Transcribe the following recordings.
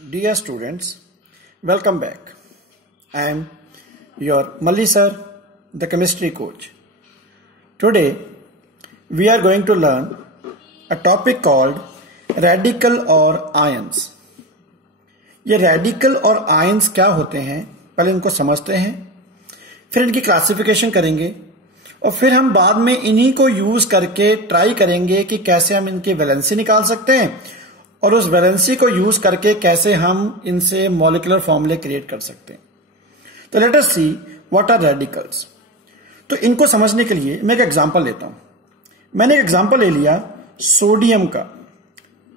Dear students, welcome back. I am your Malli sir, the chemistry coach. Today we are going to learn a topic called radical or ions. ये radical और ions क्या होते हैं, पहले इनको समझते हैं, फिर इनकी क्लासिफिकेशन करेंगे और फिर हम बाद में इन्हीं को यूज करके ट्राई करेंगे कि कैसे हम इनकी वैलेंसी निकाल सकते हैं और उस वैलेंसी को यूज करके कैसे हम इनसे मॉलिक्यूलर फॉर्मूले क्रिएट कर सकते हैं। तो let us see what are radicals. तो इनको समझने के लिए मैं एक एग्जांपल लेता हूं। मैंने एक एग्जांपल ले लिया सोडियम का।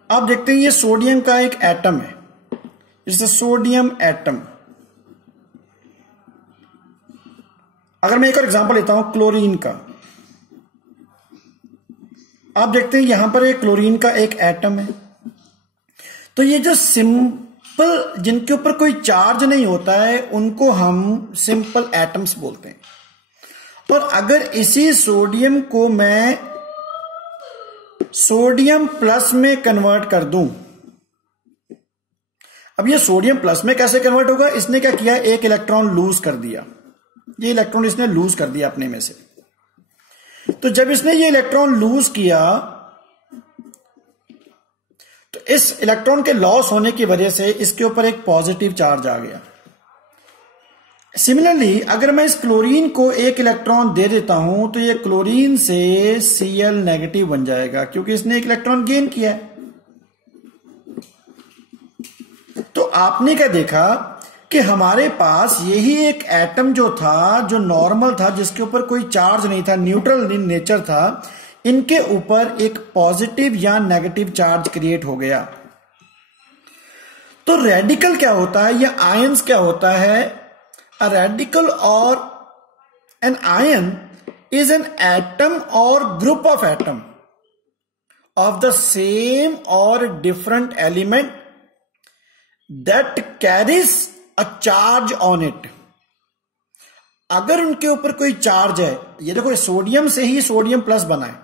आप देखते हैं ये सोडियम का एक एटम है, इट्स अ सोडियम एटम। अगर मैं एक और एग्जांपल लेता हूं क्लोरीन का, आप देखते हैं यहां पर एक क्लोरीन का एक एटम है। तो ये जो सिंपल, जिनके ऊपर कोई चार्ज नहीं होता है, उनको हम सिंपल एटम्स बोलते हैं। और अगर इसी सोडियम को मैं सोडियम प्लस में कन्वर्ट कर दूं, अब ये सोडियम प्लस में कैसे कन्वर्ट होगा? इसने क्या किया, एक इलेक्ट्रॉन लूज कर दिया। ये इलेक्ट्रॉन इसने लूज कर दिया अपने में से। तो जब इसने ये इलेक्ट्रॉन लूज किया तो इस इलेक्ट्रॉन के लॉस होने की वजह से इसके ऊपर एक पॉजिटिव चार्ज आ गया। सिमिलरली अगर मैं इस क्लोरीन को एक इलेक्ट्रॉन दे देता हूं तो ये क्लोरीन से Cl नेगेटिव बन जाएगा क्योंकि इसने एक इलेक्ट्रॉन गेन किया है। तो आपने क्या देखा कि हमारे पास यही एक एटम जो था, जो नॉर्मल था, जिसके ऊपर कोई चार्ज नहीं था, न्यूट्रल इन नेचर था, इनके ऊपर एक पॉजिटिव या नेगेटिव चार्ज क्रिएट हो गया। तो रेडिकल क्या होता है या आयंस क्या होता है? A radical or an ion is an atom or group of atom of the same or different element that carries a charge on it. अगर उनके ऊपर कोई चार्ज है, ये देखो सोडियम से ही सोडियम प्लस बना है,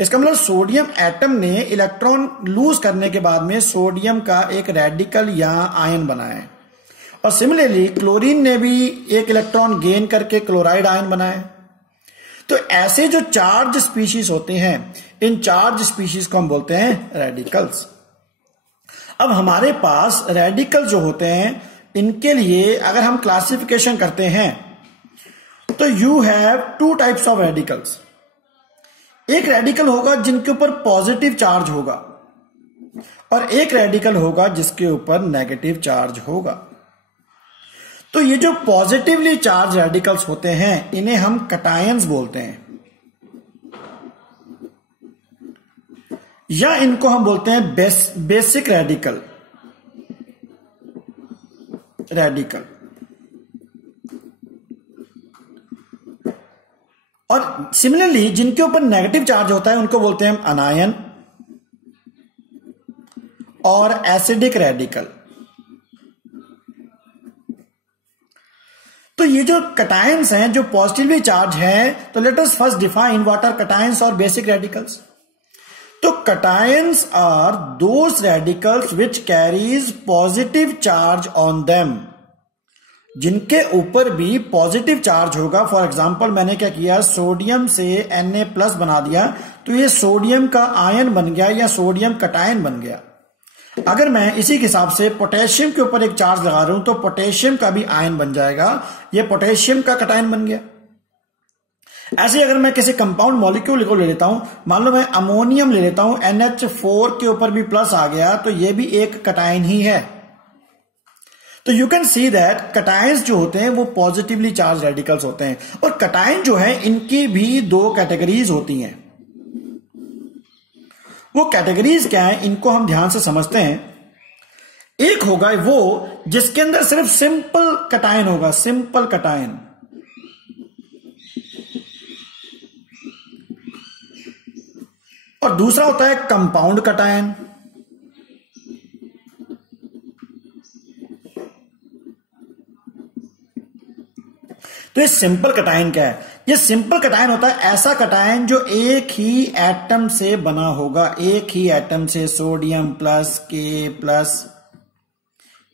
इसका मतलब सोडियम एटम ने इलेक्ट्रॉन लूज करने के बाद में सोडियम का एक रेडिकल या आयन बनाया है। और सिमिलरली क्लोरीन ने भी एक इलेक्ट्रॉन गेन करके क्लोराइड आयन बनाया है। तो ऐसे जो चार्ज स्पीशीज होते हैं, इन चार्ज स्पीशीज को हम बोलते हैं रेडिकल्स। अब हमारे पास रेडिकल जो होते हैं, इनके लिए अगर हम क्लासिफिकेशन करते हैं तो you have two types of radicals. एक रेडिकल होगा जिनके ऊपर पॉजिटिव चार्ज होगा और एक रेडिकल होगा जिसके ऊपर नेगेटिव चार्ज होगा। तो ये जो पॉजिटिवली चार्ज रेडिकल्स होते हैं, इन्हें हम कटायंस बोलते हैं, या इनको हम बोलते हैं बेसिक रेडिकल। और सिमिलरली जिनके ऊपर नेगेटिव चार्ज होता है उनको बोलते हैं हम अनायन और एसिडिक रेडिकल। तो ये जो कटायंस हैं, जो पॉजिटिवली चार्ज हैं, तो let us first define what are cations और बेसिक रेडिकल्स। तो cations are those radicals which carries positive charge on them, जिनके ऊपर भी पॉजिटिव चार्ज होगा। फॉर एग्जाम्पल मैंने क्या किया, सोडियम से Na प्लस बना दिया, तो ये सोडियम का आयन बन गया या सोडियम कटायन बन गया। अगर मैं इसी के हिसाब से पोटेशियम के ऊपर एक चार्ज लगा रहा हूं तो पोटेशियम का भी आयन बन जाएगा, ये पोटेशियम का कटायन बन गया। ऐसे अगर मैं किसी कंपाउंड मॉलिक्यूल को ले लेता हूं, मान लो मैं अमोनियम ले लेता हूं, NH4 के ऊपर भी प्लस आ गया, तो ये भी एक कटायन ही है। तो you can see that cations जो होते हैं वो पॉजिटिवली चार्ज रेडिकल्स होते हैं। और कटायन जो है, इनकी भी दो कैटेगरीज होती हैं। वो कैटेगरीज क्या है, इनको हम ध्यान से समझते हैं। एक होगा वो जिसके अंदर सिर्फ सिंपल कटायन होगा, सिंपल कटायन। और दूसरा होता है कंपाउंड कटायन। तो ये सिंपल कटायन क्या है? ये सिंपल कटायन होता है ऐसा कटायन जो एक ही एटम से बना होगा, एक ही एटम से, sodium plus, K plus,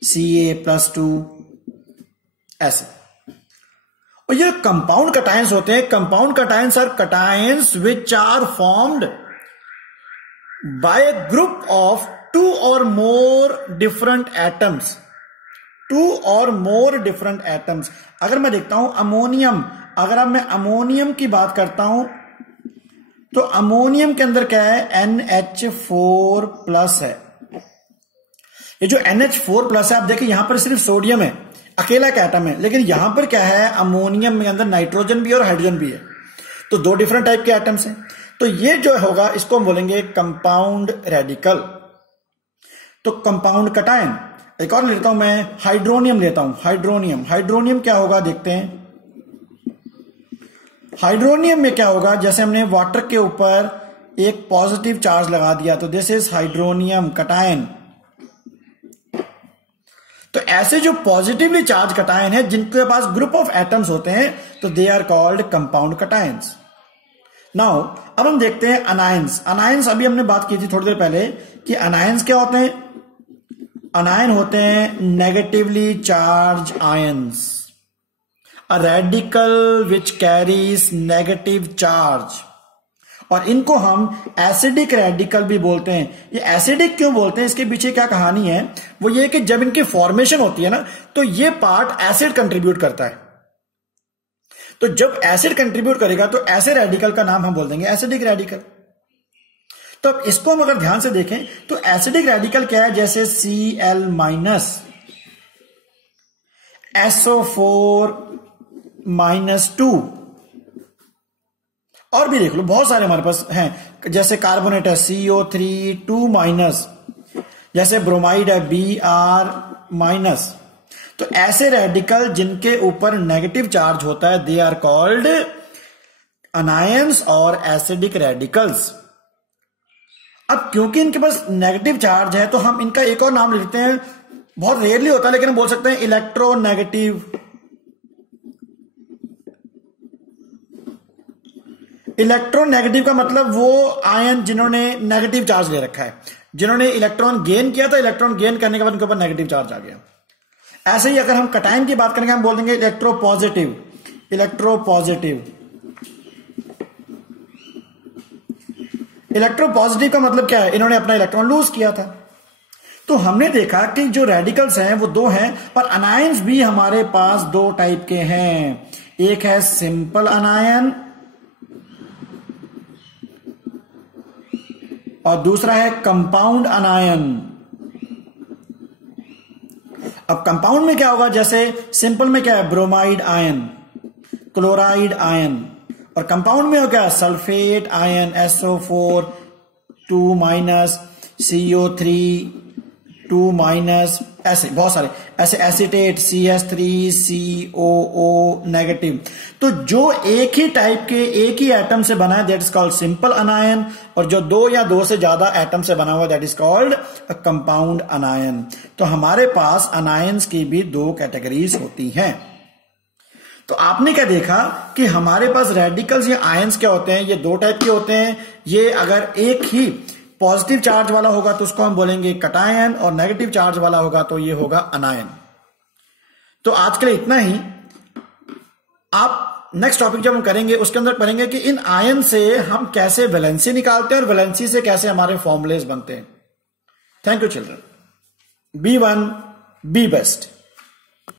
Ca+2 ऐसे। और ये कंपाउंड कटायंस होते हैं, compound cations are cations which are formed by a group of 2 or more different atoms, 2 or more different atoms। अगर मैं देखता हूं अमोनियम, अगर अब मैं अमोनियम की बात करता हूं तो अमोनियम के अंदर क्या है, NH4+ है। ये जो NH4+ है, आप देखिए यहां पर सिर्फ सोडियम है, अकेला एक एटम है, लेकिन यहां पर क्या है, अमोनियम में अंदर नाइट्रोजन भी और हाइड्रोजन भी है, तो 2 डिफरेंट टाइप के एटम्स हैं। तो ये जो होगा इसको हम बोलेंगे कंपाउंड रेडिकल। तो कंपाउंड कटायन, एक और लेता हूं मैं, हाइड्रोनियम लेता हूं, हाइड्रोनियम। हाइड्रोनियम क्या होगा देखते हैं। हाइड्रोनियम में क्या होगा, जैसे हमने वाटर के ऊपर एक पॉजिटिव चार्ज लगा दिया, तो दिस इज हाइड्रोनियम कटायन। तो ऐसे जो पॉजिटिवली चार्ज कटायन है जिनके पास ग्रुप ऑफ एटम्स होते हैं, तो they are called compound cations. Now अब हम देखते हैं अनायंस। अनायंस अभी हमने बात की थी थोड़ी देर पहले कि अनायंस क्या होते हैं। अनायन होते हैं negatively charge ions, a radical which carries negative charge, और इनको हम एसिडिक रेडिकल भी बोलते हैं। ये एसिडिक क्यों बोलते हैं, इसके पीछे क्या कहानी है, वो ये कि जब इनकी फॉर्मेशन होती है ना, तो ये पार्ट एसिड कंट्रीब्यूट करता है। तो जब एसिड कंट्रीब्यूट करेगा तो ऐसे रेडिकल का नाम हम बोल देंगे एसिडिक रेडिकल। तो अब इसको हम अगर ध्यान से देखें तो एसिडिक रेडिकल क्या है, जैसे Cl-, SO4-2, और भी देख लो बहुत सारे हमारे पास हैं, जैसे कार्बोनेट है CO3-2-, जैसे ब्रोमाइड है Br-। तो ऐसे रेडिकल जिनके ऊपर नेगेटिव चार्ज होता है, दे आर कॉल्ड अनायंस और एसिडिक रेडिकल्स। अब क्योंकि इनके पास नेगेटिव चार्ज है तो हम इनका एक और नाम लेते हैं, बहुत रेयरली होता है लेकिन हम बोल सकते हैं इलेक्ट्रोनेगेटिव। इलेक्ट्रोनेगेटिव का मतलब वो आयन जिन्होंने नेगेटिव चार्ज ले रखा है, जिन्होंने इलेक्ट्रॉन गेन किया था, इलेक्ट्रॉन गेन करने के बाद उनके ऊपर नेगेटिव चार्ज आ गया। ऐसे ही अगर हम कटायन की बात करेंगे, हम बोल देंगे इलेक्ट्रोपॉजिटिव। इलेक्ट्रोपॉजिटिव, इलेक्ट्रोपॉजिटिव का मतलब क्या है, इन्होंने अपना इलेक्ट्रॉन लूज किया था। तो हमने देखा कि जो रेडिकल्स हैं वो 2 हैं, पर अनायंस भी हमारे पास 2 टाइप के हैं। एक है सिंपल अनायन और दूसरा है कंपाउंड अनायन। अब कंपाउंड में क्या होगा, जैसे सिंपल में क्या है, ब्रोमाइड आयन, क्लोराइड आयन, और कंपाउंड में हो क्या, सल्फेट आयन, SO4-2-, CO3-2-, ऐसे बहुत सारे, ऐसे एसीटेट CS3COO-। तो जो एक ही टाइप के एक ही एटम से बना है दैट इज कॉल्ड सिंपल अनायन, और जो 2 या 2 से ज्यादा एटम से बना हुआ that is called a compound अनायन। तो हमारे पास अनायंस की भी 2 कैटेगरीज होती हैं। तो आपने क्या देखा कि हमारे पास रेडिकल्स या आयंस क्या होते हैं, ये 2 टाइप के होते हैं। ये अगर एक ही पॉजिटिव चार्ज वाला होगा तो उसको हम बोलेंगे कटायन, और नेगेटिव चार्ज वाला होगा तो ये होगा अनायन। तो आज के लिए इतना ही। आप नेक्स्ट टॉपिक जब हम करेंगे उसके अंदर पढ़ेंगे कि इन आयन से हम कैसे वैलेंसी निकालते हैं और वैलेंसी से कैसे हमारे फॉर्मूलेस बनते हैं। Thank you children. B1 B best.